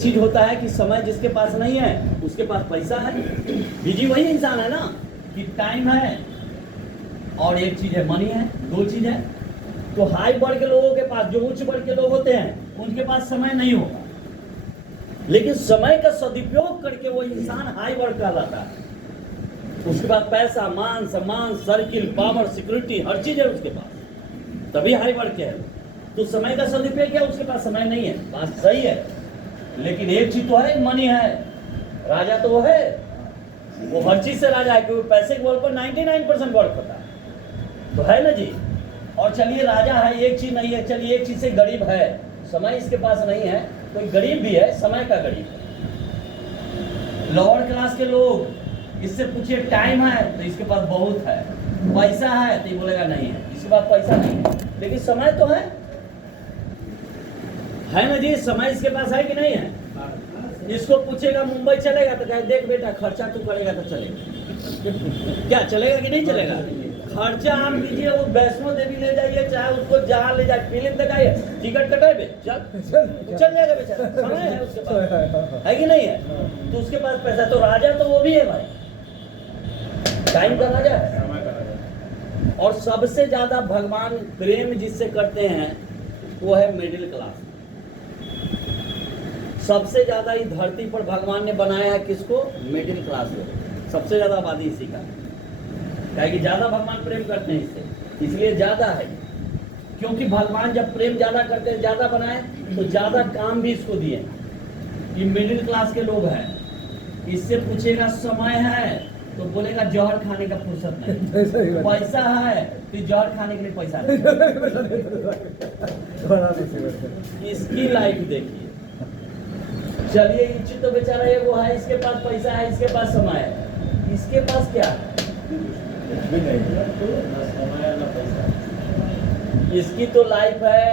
चीज होता है कि समय जिसके पास नहीं है उसके पास पैसा है। बिजी वही इंसान है ना कि टाइम है और एक चीज है मनी है, दो चीज है। तो हाई वर्ग के लोगों के पास, जो उच्च वर्ग के लोग होते हैं, उनके पास समय नहीं होगा, लेकिन समय का सदुपयोग करके वो इंसान हाई वर्ग कहलाता है। उसके पास पैसा, मान सम्मान, सर्किल, पावर, सिक्योरिटी, हर चीज है उसके पास, तभी हाई वर्ग के है। तो समय का सदुपयोग क्या, उसके पास समय नहीं है, बात सही है। लेकिन एक चीज तो है, मनी है। राजा तो वो है, वो हर चीज से राजा है, क्योंकि पैसे के बल पर 99% वर्क होता है, तो है ना जी। और चलिए राजा है, एक चीज नहीं है, चलिए एक चीज से गरीब है, समय इसके पास नहीं है, कोई गरीब भी है, समय का गरीब है। लोअर क्लास के लोग, इससे पूछिए टाइम है तो इसके पास बहुत है, पैसा है तो ये बोलेगा नहीं है, इसके पास पैसा नहीं है, लेकिन समय तो है ना जी। समय इसके पास है कि नहीं है। इसको पूछेगा मुंबई चलेगा तो कहे देख बेटा खर्चा तू करेगा तो चलेगा। क्या चलेगा कि नहीं चलेगा। खर्चा आप कीजिए, वो वैष्णो देवी ले जाइए, चाहे उसको जहाँ ले जाए, फिल्म दिखाइए, टिकट कटाए चल जाएगा बेचारा, समय है उसके पास, है कि नहीं है। तो उसके पास पैसा, तो राजा तो वो भी है भाई, टाइम का राजा है। और सबसे ज्यादा भगवान प्रेम जिससे करते हैं वो है मिडिल क्लास। सबसे ज्यादा इस धरती पर भगवान ने बनाया है किसको, मिडिल क्लास लोग, सबसे ज्यादा आबादी इसी का, कि ज्यादा भगवान प्रेम करते हैं इससे, इसलिए ज्यादा है। क्योंकि भगवान जब प्रेम ज्यादा करते हैं, ज्यादा बनाए, तो ज्यादा काम भी इसको दिए। ये मिडिल क्लास के लोग हैं, इससे पूछेगा समय है तो बोलेगा जहर खाने का फुर्सत नहीं, पैसा है तो जहर खाने के लिए पैसा नहीं। इसकी लाइफ देखिए। चलिए इच्छित तो बेचारा ये वो है, इसके पास पैसा है, इसके पास समय है, इसके पास क्या है, इसकी तो लाइफ है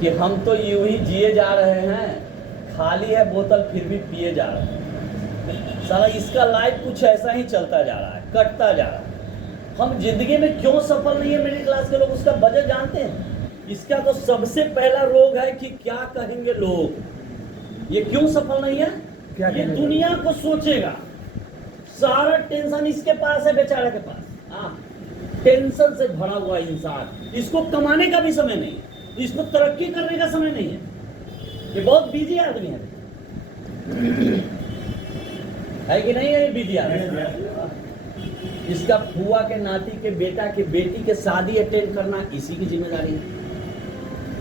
कि हम तो यूं ही जिए जा रहे हैं, खाली है बोतल फिर भी पिए जा रहे हैं। साला इसका लाइफ कुछ ऐसा ही चलता जा रहा है, कटता जा रहा है। हम जिंदगी में क्यों सफल नहीं है मिडिल क्लास के लोग, उसका वजह जानते हैं। इसका तो सबसे पहला रोग है कि क्या कहेंगे लोग। ये क्यों सफल नहीं है, ये दुनिया को सोचेगा, सारा टेंशन इसके पास है, बेचारे के पास टेंशन से भरा हुआ इंसान। इसको कमाने का भी समय नहीं है, इसको तरक्की करने का समय नहीं है। ये बहुत बिजी आदमी है कि नहीं है, ये बिजी आदमी। इसका फुआ के नाती के बेटा के बेटी के शादी अटेंड करना इसी की जिम्मेदारी है।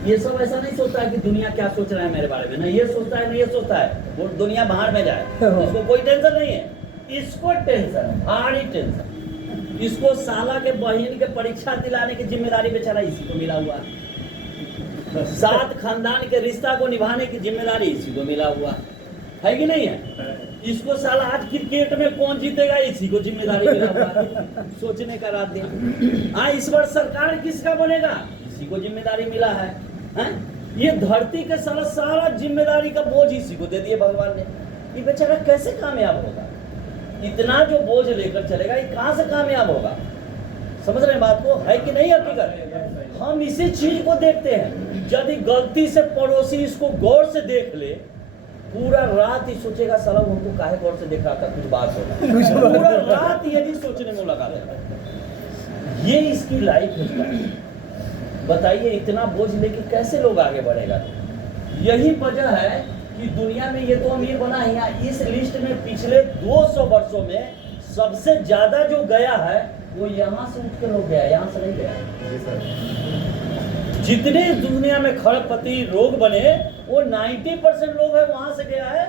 ये सब ऐसा नहीं सोचता है कि दुनिया क्या सोच रहा है मेरे बारे में, ना ये सोचता है, ना ये सोचता है वो दुनिया बाहर में जाए, इसको कोई टेंशन नहीं है। इसको टेंशन, भारी टेंशन। इसको साला के बहन के परीक्षा दिलाने की जिम्मेदारी बेचारा इसी को मिला हुआ है। 7 खानदान के रिश्ता को निभाने की जिम्मेदारी इसी को मिला हुआ है कि नहीं है। इसको साला आज क्रिकेट में कौन जीतेगा इसी को जिम्मेदारी मिला हुआ है, सोचने का रात दिन। इस बार सरकार किसका बनेगा इसी को जिम्मेदारी मिला है, हैं? ये धरती के सारा जिम्मेदारी का बोझ इसी को दे दिए भगवान ने। ये बेचारा कैसे कामयाब होगा, इतना जो बोझ लेकर चलेगा, ये कहां से कामयाब होगा। समझ रहे हैं बात को, है कि नहीं हकीकत। हम इसी चीज को देखते हैं। यदि गलती से पड़ोसी इसको गौर से देख ले, पूरा रात ही सोचेगा साला हमको काहे गौर से देख रहा था, कुछ बात होगा, पूरा रात यही सोचने में लगा रहता। ये इसकी लाइफ है। बताइए इतना बोझ लेके कैसे लोग आगे बढ़ेगा। यही वजह है कि दुनिया में ये तो अमीर बना है। इस लिस्ट में पिछले 200 वर्षों में सबसे ज्यादा जो गया है वो यहाँ से उठ के लोग गया, यहाँ से नहीं गया। जितने दुनिया में खरपति रोग बने वो 90% लोग है वहां से गया है,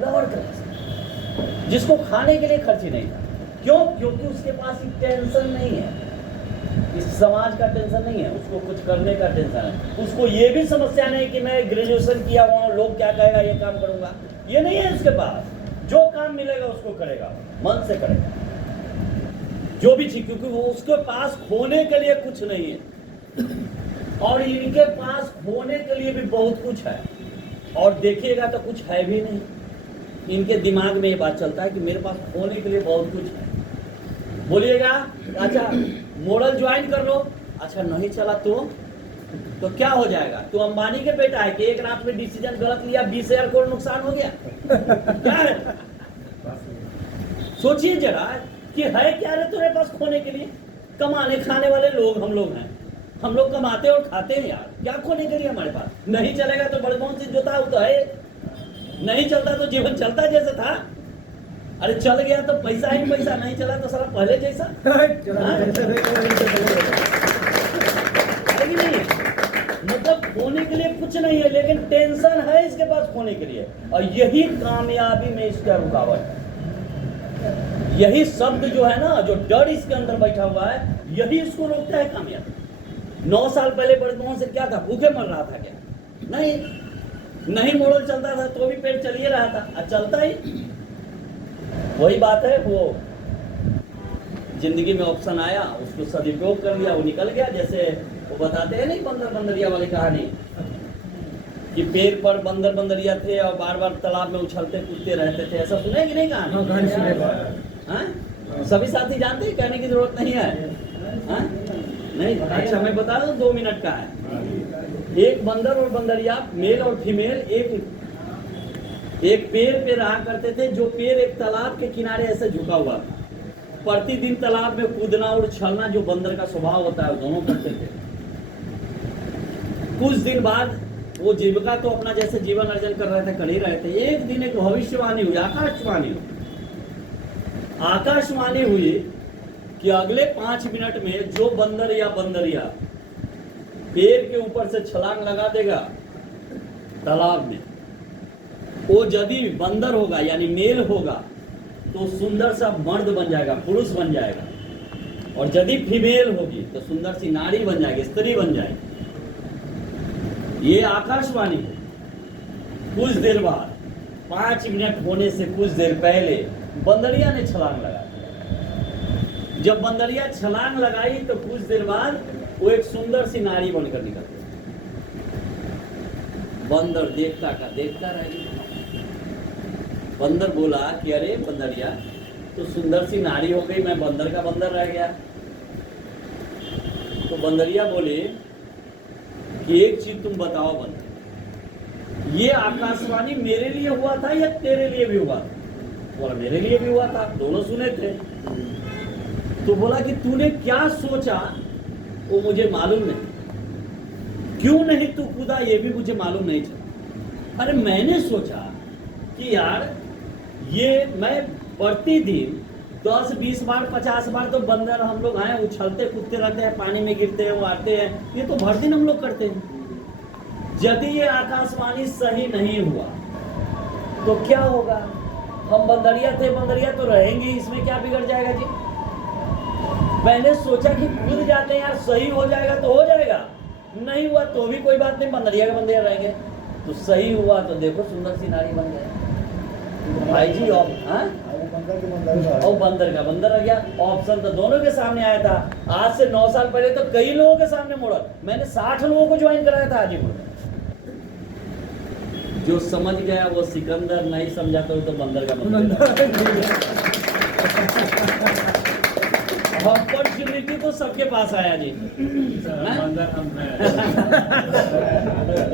लोअर क्लास, जिसको खाने के लिए खर्च ही नहीं था। क्यों, क्योंकि उसके पास टेंशन नहीं है, इस समाज का टेंशन नहीं है, उसको कुछ करने का टेंशन है। उसको ये भी समस्या नहीं कि मैं ग्रेजुएशन किया हुआ हूं, लोग क्या कहेगा, ये काम करूंगा, ये नहीं है उसके पास। जो काम मिलेगा उसको करेगा, मन से करेगा, जो भी चीज, क्योंकि वो उसके पास खोने के लिए कुछ नहीं है। और इनके पास खोने के लिए भी बहुत कुछ है, और देखिएगा तो कुछ है भी नहीं। इनके दिमाग में ये बात चलता है कि मेरे पास खोने के लिए बहुत कुछ है। बोलिएगा अच्छा मॉडल ज्वाइन कर लो, अच्छा नहीं चला तो तो क्या हो जाएगा? तू अंबानी के बेटा है कि एक रात में डिसीजन गलत लिया, 20,000 करोड़ नुकसान हो गया? क्या है? सोचिए जरा कि है क्या रे तेरे पास खोने के लिए? कमाने खाने वाले लोग हम लोग हैं, हम लोग कमाते और खाते हैं यार, क्या खोने के लिए हमारे पास? नहीं चलेगा तो बड़गोन से जोता तो है, नहीं चलता तो जीवन चलता जैसे था। अरे चल गया तो पैसा ही पैसा, नहीं चला तो सारा पहले जैसा है कि नहीं? मतलब खोने के लिए कुछ नहीं है, लेकिन टेंशन है इसके पास खोने के लिए, और यही कामयाबी में इसका रुकावट है। यही शब्द जो है ना, जो डर इसके अंदर बैठा हुआ है, यही इसको रोकता है कामयाबी। 9 साल पहले बड़गोन से क्या था? भूखे मर रहा था क्या? नहीं मॉडल चलता था तो भी पेट चलिए रहा था, आज चलता ही। वही बात है, वो जिंदगी में ऑप्शन आया, उसको सदुपयोग कर लिया, वो निकल गया। जैसे वो बताते हैं नहीं, बंदरिया वाली कहानी, कि पेड़ पर बंदरिया थे और बार बार तालाब में उछलते कूदते रहते थे। ऐसा सुने कि नहीं कहानी? सभी साथी जानते हैं, कहने की जरूरत नहीं है। नहीं? अच्छा मैं बता दूं, 2 मिनट का है। एक बंदर और बंदरिया, मेल और फीमेल, एक पेड़ पे रहा करते थे, जो पेड़ एक तालाब के किनारे ऐसे झुका हुआ था। प्रतिदिन तालाब में कूदना और उछलना जो बंदर का स्वभाव होता है, दोनों करते थे। कुछ दिन बाद वो जीविका तो अपना जैसे जीवन अर्जन कर रहे थे, कर ही रहे थे। एक दिन एक भविष्यवाणी हुई, आकाशवाणी हुई कि अगले 5 मिनट में जो बंदर या बंदरिया पेड़ के ऊपर से छलांग लगा देगा तालाब में, वो यदि बंदर होगा यानी मेल होगा तो सुंदर सा मर्द बन जाएगा, पुरुष बन जाएगा, और यदि फीमेल होगी तो सुंदर सी नारी बन जाएगी, स्त्री बन जाएगी। ये आकाशवाणी है। कुछ देर बाद, 5 मिनट होने से कुछ देर पहले बंदरिया ने छलांग लगा दी। जब बंदरिया छलांग लगाई तो कुछ देर बाद वो एक सुंदर सी नारी बनकर निकल गई। बंदर देखता का देखता रह गया। बंदर बोला कि अरे बंदरिया, तो सुंदर सी नारी हो गई, मैं बंदर का बंदर रह गया। तो बंदरिया बोले कि एक चीज तुम बताओ बंदर, ये आकाशवाणी मेरे लिए हुआ था या तेरे लिए भी हुआ था? बोला मेरे लिए भी हुआ था, दोनों सुने थे। तो बोला कि तूने क्या सोचा वो मुझे मालूम नहीं, क्यों नहीं तू कूदा ये भी मुझे मालूम नहीं चला। अरे मैंने सोचा कि यार ये मैं प्रतिदिन 10, 20 बार, 50 बार तो बंदर हम लोग हैं, उछलते कूदते रहते हैं, पानी में गिरते हैं, वो आते हैं, ये तो भर दिन हम लोग करते हैं। यदि ये आकाशवाणी सही नहीं हुआ तो क्या होगा? हम बंदरिया थे, बंदरिया तो रहेंगे, इसमें क्या बिगड़ जाएगा जी? मैंने सोचा कि कूद जाते हैं यार, सही हो जाएगा तो हो जाएगा, नहीं हुआ तो भी कोई बात नहीं, बंदरिया के बंदरिया रहेंगे। तो सही हुआ तो देखो सुंदर सी नारी बन गए भाई जी। और बंदर का बंदर रह गया। ऑप्शन तो दोनों के सामने आया था। आज से 9 साल पहले तो कई लोगों के सामने मोड़ा, मैंने 60 लोगों को ज्वाइन कराया था हाजीपुर में। जो समझ गया वो सिकंदर, नहीं समझा तो बंदर का बंदर। अपॉर्चुनिटी तो सबके पास आया जी,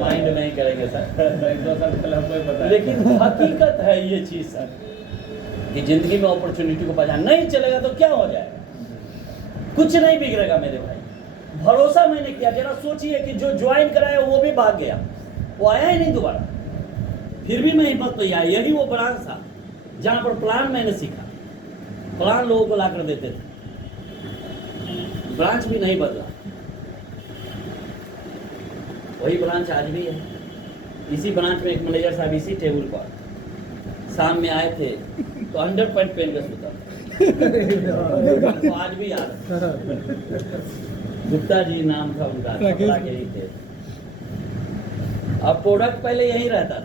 माइंड नहीं करेंगे सर, लेकिन हकीकत है ये चीज सर, कि जिंदगी में अपॉर्चुनिटी को पहचान नहीं चलेगा तो क्या हो जाएगा? कुछ नहीं बिगड़ेगा मेरे भाई, भरोसा मैंने किया। जरा सोचिए कि जो ज्वाइन कराया वो भी भाग गया, वो आया ही नहीं दोबारा, फिर भी मैं हिम्मत नहीं आई। यही वो ब्रांच था जहां पर प्लान मैंने सीखा, प्लान लोगों को लाकर देते थे, ब्रांच भी नहीं बदला, वही ब्रांच आज भी है। इसी ब्रांच में एक मैनेजर साहब इसी टेबल पर शाम में आए थे तो अंडरपैंट पहन के सुता तो आज भी याद है। गुप्ता जी नाम था उनका, कपड़ा के ही थे। अब प्रोडक्ट पहले यही रहता था।